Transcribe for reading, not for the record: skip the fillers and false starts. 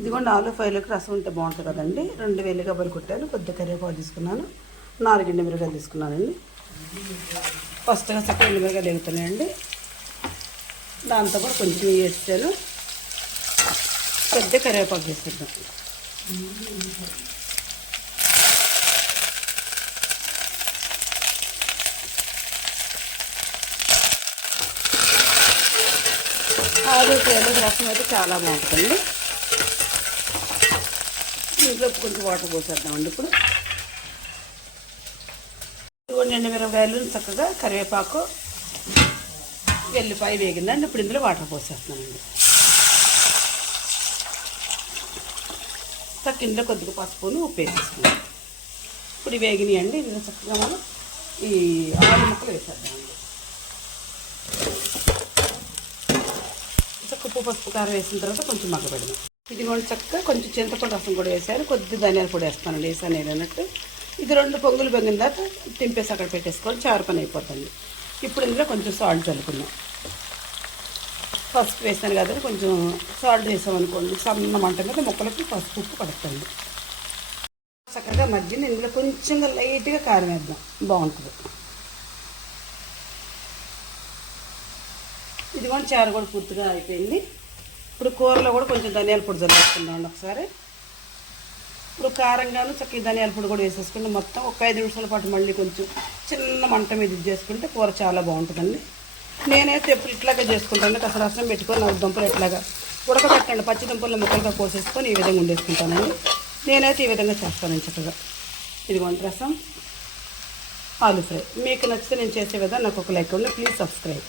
ఇదిగోండి ఆలు ఫ్రైలోకి రసం ఉంటే బాగుంటుంది కదండి. 2 వెల్లిగబ్బలు కొట్టాను, కొద్దిగా కరివేపాకు తీసుకున్నాను, 4 ఎండుమిరపకాయలు తీసుకున్నానండి. ఫస్ట్గా చక్కగా ఎండుమిరపకాయలు ఎగుతున్నాయండి. దాంతో కూడా కొంచెం వేస్తాను, పెద్ద కరివేపాకు వేసేద్దాం. ఆలు ఫ్రైలో రసం అయితే చాలా బాగుంటుందండి. ఇంట్లో కొంచెం వాటర్ పోసేద్దామండి. ఇప్పుడు ఇదిగోండి ఎండుమిరపకాయలు, చక్కగా కరివేపాకు, వెల్లిపాయ వేగిందండి. ఇప్పుడు ఇందులో వాటర్ పోసేస్తున్నానండి. చక్క ఇందులో కొద్దిగా పసుపును ఉప్పు వేసేసుకున్నాం. ఇప్పుడు వేగినాయండి. ఇందులో చక్కగా మనం ఈ ఆలు ముక్కలు వేసేద్దామండి. చక్క ఉప్పు పసుపు కారం వేసిన తర్వాత కొంచెం మగ్గబెడదాం. ఇదిగోండి చక్కగా కొంచెం చింతపండు రసం కూడా వేసాను, కొద్ది ధనియాల పొడి వేస్తానండి. వేసాను నేను అన్నట్టు. ఇది 2 పొంగులు పొంగిన తర్వాత తింపేసి అక్కడ పెట్టేసుకోవాలి, చారు పని అయిపోతుంది. ఇప్పుడు ఇందులో కొంచెం సాల్ట్ చల్లుకుందాం. పసుపు వేసాను కదా, కొంచెం సాల్ట్ వేసామనుకోండి, సన్న మంట మీద ముక్కలకి పసుపు ఉప్పు పడుతుంది. చక్కగా మధ్యన ఇందులో కొంచెంగా లైట్గా కారం వేద్దాం, బాగుంటుంది. ఇదిగోండి చారు కూడా పూర్తిగా అయిపోయింది. ఇప్పుడు కూరలో కూడా కొంచెం ధనియాల పొడి చల్లేసుకుందామండి ఒకసారి. ఇప్పుడు కారంగాను చక్కగా ధనియాల పొడి కూడా వేసేసుకుంటే మొత్తం ఒక 5 నిమిషాల పాటు మళ్ళీ కొంచెం చిన్న మంట మీద ఇది చేసుకుంటే కూర చాలా బాగుంటుందండి. నేనైతే ఎప్పుడు ఇట్లాగే చేసుకుంటాను, అసలు రసం పెట్టుకొని 4 దుంపలు ఇట్లాగా ఉడకబెట్టండి, పచ్చి దుంపలు ముక్కలుగా కోసేసుకొని ఈ విధంగా వండేసుకుంటానండి. నేనైతే ఈ విధంగా చేస్తాను చక్కగా. ఇదిగోండి రసం ఆలు ఫ్రై. మీకు నచ్చితే నేను చేసే విధంగా నాకు ఒక లైక్ ఉంది. Please subscribe.